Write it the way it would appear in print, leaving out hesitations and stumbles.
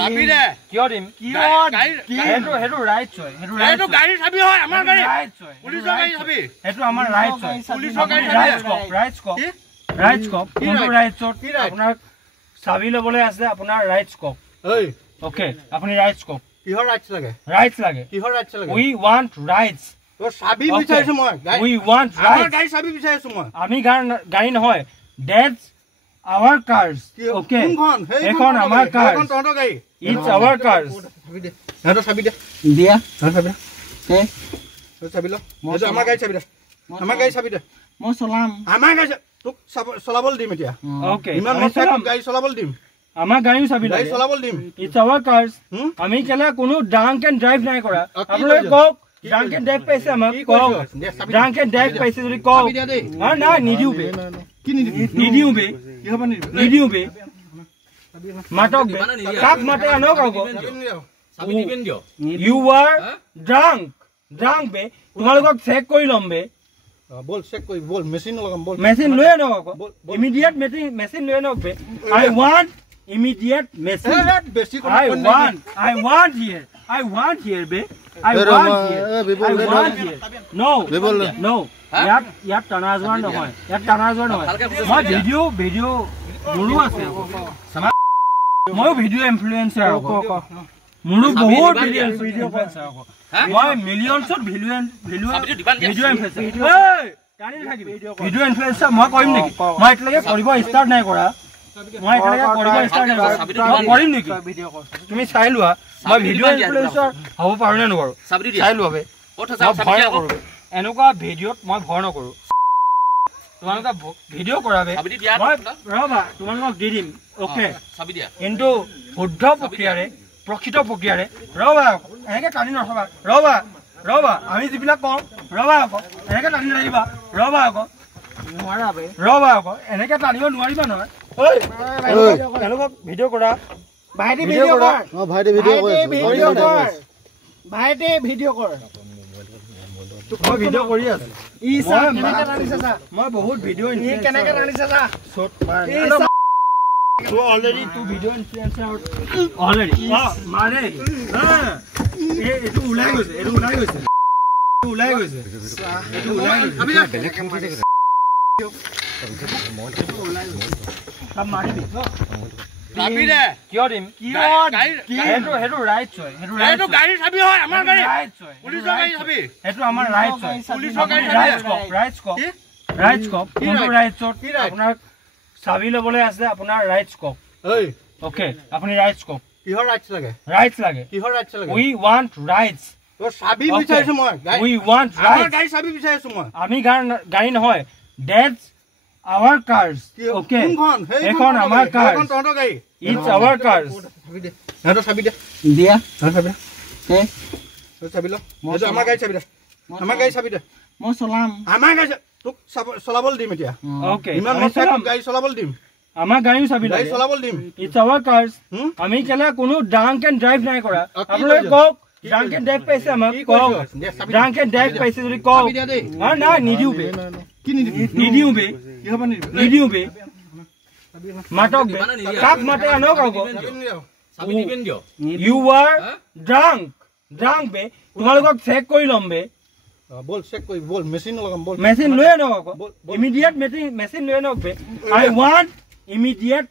চাবি দে কিয় দিম হেতু ৰাইটছ হয় হেতু গাড়ী চাবি হয় আমাৰ গাড়ী ৰাইটছ হয় পুলিচৰ গাড়ী চাবি হেতু আমাৰ ৰাইটছ হয় পুলিচৰ গাড়ী ৰাইটছ কক কোনটো ৰাইটছত আপোনাৰ চাবি ল'বলৈ আছে আপোনাৰ ৰাইটছ কক ঐ ওকে আপুনি ৰাইটছ কক কিহৰ ৰাইটছ লাগে কিহৰ ৰাইটছ লাগে উই ৱান্ট ৰাইটছ তোৰ চাবি বিচাৰিছো মই উই ৱান্ট আমাৰ ৰাইটছ গাড়ী চাবি বিচাৰিছো মই আমি গাড়ী নহয় দ্যাটছ our cars okay এখন আমাৰ কাৰ এখন তহঁতৰ গাড়ী it's our cars চাবি দে হেতু চাবি দে দিয়া চাবি কে চাবি ল হেতু আমাৰ গাড়ী চাবি দে আমাৰ গাড়ী চাবি দে মই চলাম আমাৰ গাড়ী তোক চলাবলৈ দিম এতিয়া okay ইমান মই গাড়ী চলাবলৈ দিম আমাৰ গাড়ীও চাবি গাড়ী চলাবলৈ দিম it's our cars আমি কেলা কোনো ড্ৰাংক এণ্ড ড্ৰাইভ নাই কৰা আপোনালোকে কওক ড্ৰাংক এণ্ড ড্ৰাইভ পাইছে আমাক কওক ড্ৰাংক এণ্ড ড্ৰাইভ পাইছে যদি কওক না নিদিও বে কি নিদিও বে কি হ'ব নিদিও বে মাতক বে কাক মাতে আনক আকৌ you are drunk বে তোমালোকক চেক কৰি ল'ম বে বল চেক কৰি বল মেচিন লগাম বল মেচিন লৈ আনক আকৌ ইমিডিয়েট মেচিন লৈ আনক বে I want immediate message I want here be I want here no ইয়াত টানাজোৱাৰ নহয় মই ভিডিও মোৰো আছে মই ভিডিও ইনফ্লুয়েন্সাৰ মোৰো বহুত ভিডিও ইনফ্লুয়েন্সাৰ মই মিলিয়নছত ভিডিও ইনফ্লুয়েন্সাৰ ভিডিও ইনফ্লুয়েন্সাৰ মই কৰিম নেকি মই এতিয়ালৈকে কৰিব ষ্টাৰ্ট নাই কৰা কৰিম নেকি তুমি চাই লোৱা মই ভিডিও ইনফ্লুয়েন্সাৰ হ'ব পাৰো নে নোৱাৰো চাই লোৱা বে ভয় নকৰো এনেকুৱা ভিডিঅ'ত মই ভয় নকৰো তোমালোকে ভিডিঅ' কৰাবে মই ৰবা তোমালোকক দি দিম অ'কে কিন্তু শুদ্ধ প্ৰক্ৰিয়াৰে প্ৰকৃত প্ৰক্ৰিয়াৰে ৰবা এনেকে টানি নথবা ৰবা আমি যিবিলাক কওঁ ৰবা আকৌ এনেকে টানি নাহিবা ৰবা আকৌ এনেকে টানিব নোৱাৰিবা নহয় তেওঁলোকক ভিডিঅ' কৰা ভাইটি ভিডিঅ' কৰ ভাইটি ভিডিঅ' কৰ মই ভিডিঅ' কৰি আছো মই বহুত ভিডিঅ' কেনেকে টানিছে যা অলৰেডি তু ভিডিঅ' ইনফ্লুয়েন্সাৰ অলৰেডি মানে এইটো ওলাই গৈছে চাবি দে কিয় দিম হেতু ৰাইটছ হয় হেতু গাড়ী চাবি হয় আমাৰ গাড়ী পুলিচৰ গাড়ী চাবি হেতু আমাৰ ৰাইটছ হয় পুলিচৰ গাড়ী ৰাইটছ কক কোনটো ৰাইটছত আপোনাৰ চাবি ল'বলৈ আছে আপোনাৰ ৰাইটছ কক ওকে আপুনি ৰাইটছ কক কিহৰ ৰাইটছ লাগে কিহৰ ৰাইটছ লাগে উই ৱান্ট ৰাইটছ তোৰ চাবি বিচাৰিছো মই উই ৱান্ট আমাৰ গাড়ী চাবি বিচাৰিছো মই আমি গাড়ী নহয় দ্যাটছ our cars okay এখন আমাৰ কাৰ এখন তহঁতৰ গাড়ী it's our cars চাবি দে হেতু চাবি দে দিয়া চাবি কে চাবি ল হেতু আমাৰ গাড়ী চাবি দে আমাৰ গাড়ী চাবি দে মই চলাম আমাৰ গাড়ী তোক চলাবলৈ দিম এতিয়া okay ইমান মই গাড়ী চলাবলৈ দিম আমাৰ গাড়ীও চাবি গাড়ী চলাবলৈ দিম it's our cars আমি কেলা কোনো ড্ৰাংক এণ্ড ড্ৰাইভ নাই কৰা আপোনালোকে কওক ড্ৰাংক এণ্ড ড্ৰাইভ পাইছে আমাক কওক ড্ৰাংক এণ্ড ড্ৰাইভ পাইছে যদি কওক না নিদিও বে কি নিদিও বে কি হ'ব নিদিও বে মাতক বে কাক মাতে আনক আকৌ you are drunk বে তোমালোকক চেক কৰি ল'ম বে বল চেক কৰি বল মেচিন লগাম বল মেচিন লৈ আনক আকৌ ইমিডিয়েট মেচিন লৈ আনক বে I want immediate